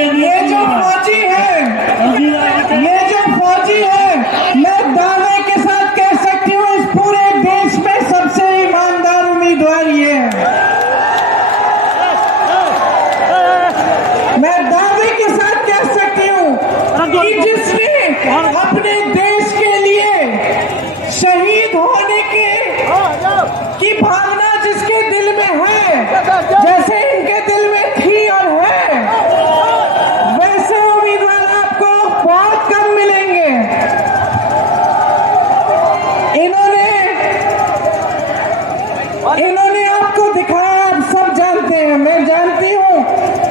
ये जो फौजी है, मैं दावे के साथ कह सकती हूँ इस पूरे देश में सबसे ईमानदार उम्मीदवार ये है। मैं दावे के साथ कह सकती हूँ कि जिसने अपने देश के लिए शहीद होने की भावना जिसके दिल में है, जैसे इनके दिल में थी और है, वैसे उम्मीदवार आपको बहुत कम मिलेंगे। इन्होंने आपको दिखाया, आप सब जानते हैं, मैं जानती हूं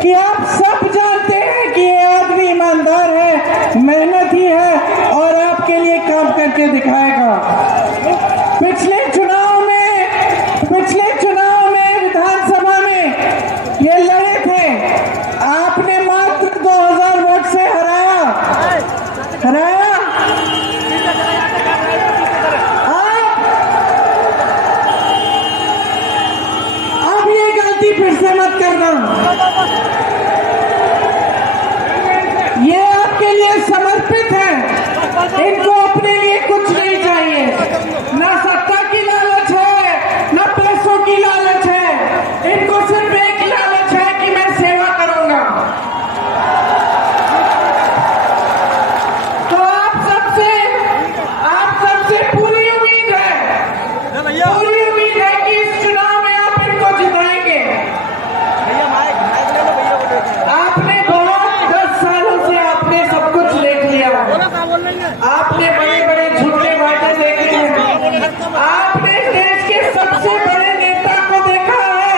कि आप सब जानते हैं कि ये आदमी ईमानदार है, मेहनती है और आपके लिए काम करके दिखाएगा। पिछले चुनाव में विधानसभा में ये लड़े थे, आपने मात्र 2000 वोट से हराया। अब ये गलती फिर से मत करना। ये आपके लिए समर्पित है, इनको अपने लिए कुछ नहीं चाहिए, ना सत्ता की लालच है, ना पैसों की लालच है, इनको सिर्फ एक लालच है कि मैं सेवा करूंगा। तो आप सबसे पूरी उम्मीद है कि इस चुनाव में आप इनको जिताएंगे। आपने बहुत 10 सालों से आपने सब कुछ देख लिया, आपने बड़े बड़े झूठे वादे देखे हैं, आपने देश के सबसे बड़े नेता को देखा है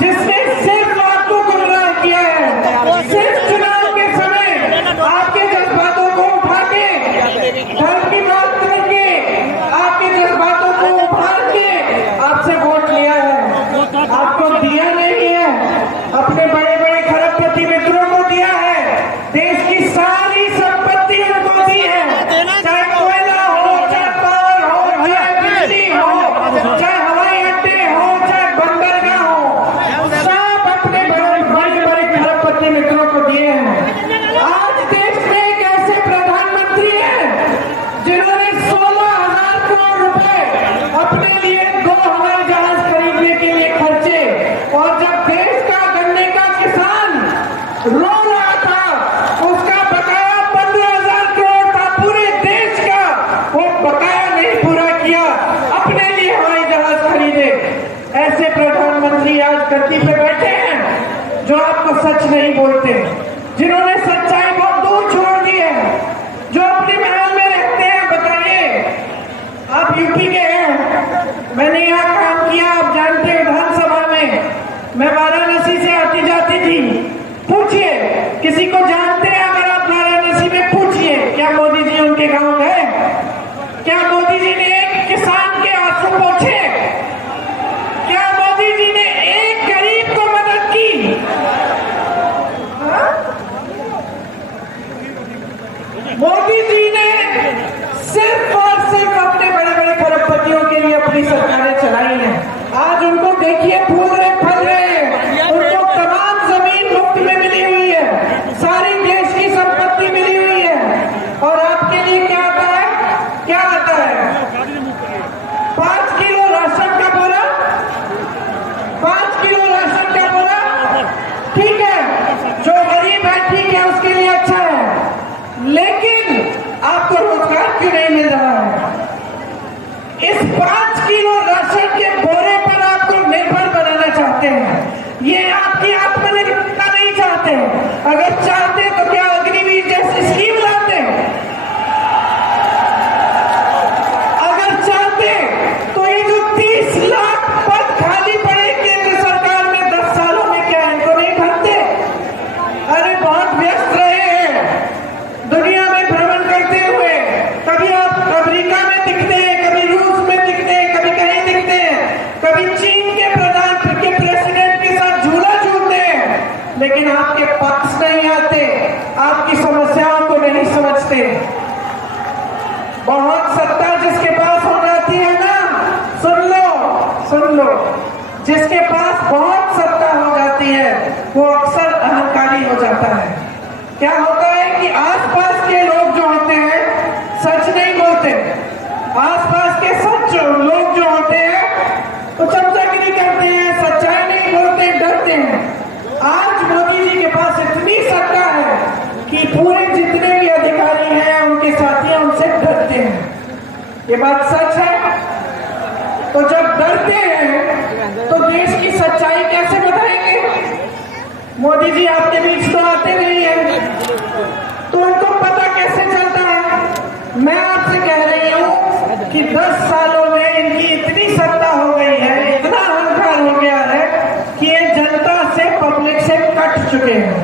जिसने सिर्फ आपको गुमराह किया है। सिर्फ चुनाव के समय आपके जज्बातों को उठा के, धर्म की बात करके, आपके जज्बातों को उभार के आपसे वोट लिया है, आपको दिया नहीं है, अपने बड़े बड़े खरबपति मित्रों को दिया है, देश की सारी संपत्ति उनको दी है, चाहे कोयला हो, चाहे पावर हो, चाहे बिजली हो, चाहे हवाई अड्डे हो, चाहे बंदरगाह हो, सब अपने बड़े खरबपति मित्रों को दिए हैं। आज देश में एक ऐसे प्रधानमंत्री हैं जिन्होंने 16,000 करोड़ रुपए अपने लिए 2 हवाई जहाज खरीदने के लिए खर्चे, और जब देश का गन्ने का किसान रो रहा था, उसका बकाया 15,000 करोड़ था पूरे देश का, वो बकाया नहीं पूरा किया, अपने लिए हवाई जहाज खरीदे। ऐसे प्रधानमंत्री आज धरती पे बैठे हैं जो आपको सच नहीं बोलते, जिन्होंने सच्चाई बहुत दूर छोड़ दी है, जो अपने महल में रहते हैं। बताइए, आप यूपी के हैं, मैंने यहाँ काम किया, आप जानते हैं विधानसभा में मैं वाराणसी से आती जाती थी। पूछिए, किसी को जानते हैं अगर आप वाराणसी में पूछिए, क्या मोदी जी उनके गांव गए? क्या मोदी जी ने एक किसान के आंसू पोंछे? क्या मोदी जी ने एक गरीब को मदद की? मोदी जी ने सिर्फ और सिर्फ अपने बड़े बड़े खरबपतियों के लिए अपनी सरकारें चलाई हैं। आज उनको देखिए, फूल रहे, फल रहे, उनको तमाम जमीन मुफ्त में मिली हुई है, सारी देश की संपत्ति मिली हुई है, और आपके लिए क्या आता है? 5 किलो राशन का बोरा, 5 किलो राशन का बोरा, ठीक है, जो गरीब है ठीक है, उसके लिए अच्छा है, लेकिन आपको रोजगार क्यों नहीं मिल रहा है? इस 5 किलो राशन के बोरे पर आपको निर्भर बनाना चाहते हैं, ये आपकी आत्मनिर्भरता नहीं चाहते। अगर चाहते तो क्या अग्निवीर जैसी स्कीम लाते? अगर चाहते तो ये जो 30 लाख पद खाली पड़े केंद्र सरकार में 10 सालों में, क्या इनको नहीं भरते? अरे बहुत व्यस्त रहे हैं दुनिया में भ्रमण करते हुए, कभी आप अमेरिका में दिखते हैं, कभी रूस में दिखते हैं, कभी कहीं दिखते हैं, कभी चीन के प्रेसिडेंट के साथ झूला झूलते हैं, लेकिन आपके पास नहीं आते, आपकी समस्याओं को नहीं समझते। बहुत सत्ता जिसके पास हो जाती है ना, सुन लो, जिसके पास बहुत सत्ता हो जाती है वो अक्सर अहंकारी हो जाता है। क्या होता है कि आसपास के लोग जो होते हैं सच नहीं बोलते, आसपास के सच लोग जो होते हैं वो चमचागिरी करते हैं, सच्चाई नहीं बोलते, डरते हैं। आज मोदी जी के पास इतनी सत्ता है कि पूरे जितने भी अधिकारी हैं उनके साथी उनसे डरते हैं। ये बात सच है। तो जब डरते हैं तो देश की सच्चाई कैसे बताएंगे? मोदी जी आपके बीच तो आते नहीं है, तो उनको पता कैसे चलता है? मैं आपसे कह रही हूं कि 10 सालों में इनकी इतनी सत्ता हो गई है, इतना अहंकार हो गया है कि ये जनता से, पब्लिक से कट चुके हैं।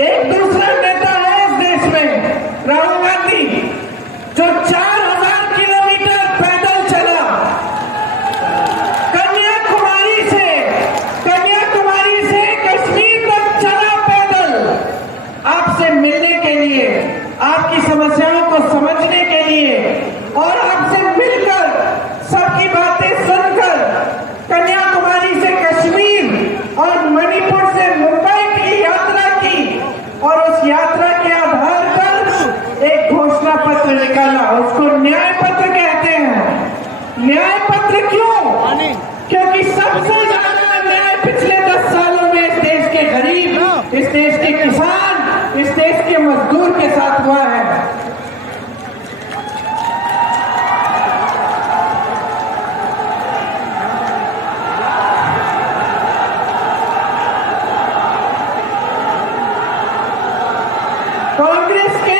एक दूसरा नेता है इस देश में, राहुल गांधी, जो 4000 किलोमीटर पैदल चला कन्याकुमारी से कश्मीर तक चला पैदल, आपसे मिलने के लिए, आपकी समस्याओं को समझने के लिए और आपसे मिलकर सबकी बातें सुनकर कन्याकुमारी से कश्मीर और मणिपुर से मुंबई की यात्रा की और उस यात्रा के आधार पर एक घोषणा पत्र निकाला। उसको न्याय पत्र कहते हैं। न्याय पत्र क्यों? क्योंकि सबसे ज्यादा न्याय पिछले 10 सालों में इस देश के गरीब, इस देश के किसान, इस देश के मजदूर के साथ हुआ है। कांग्रेस के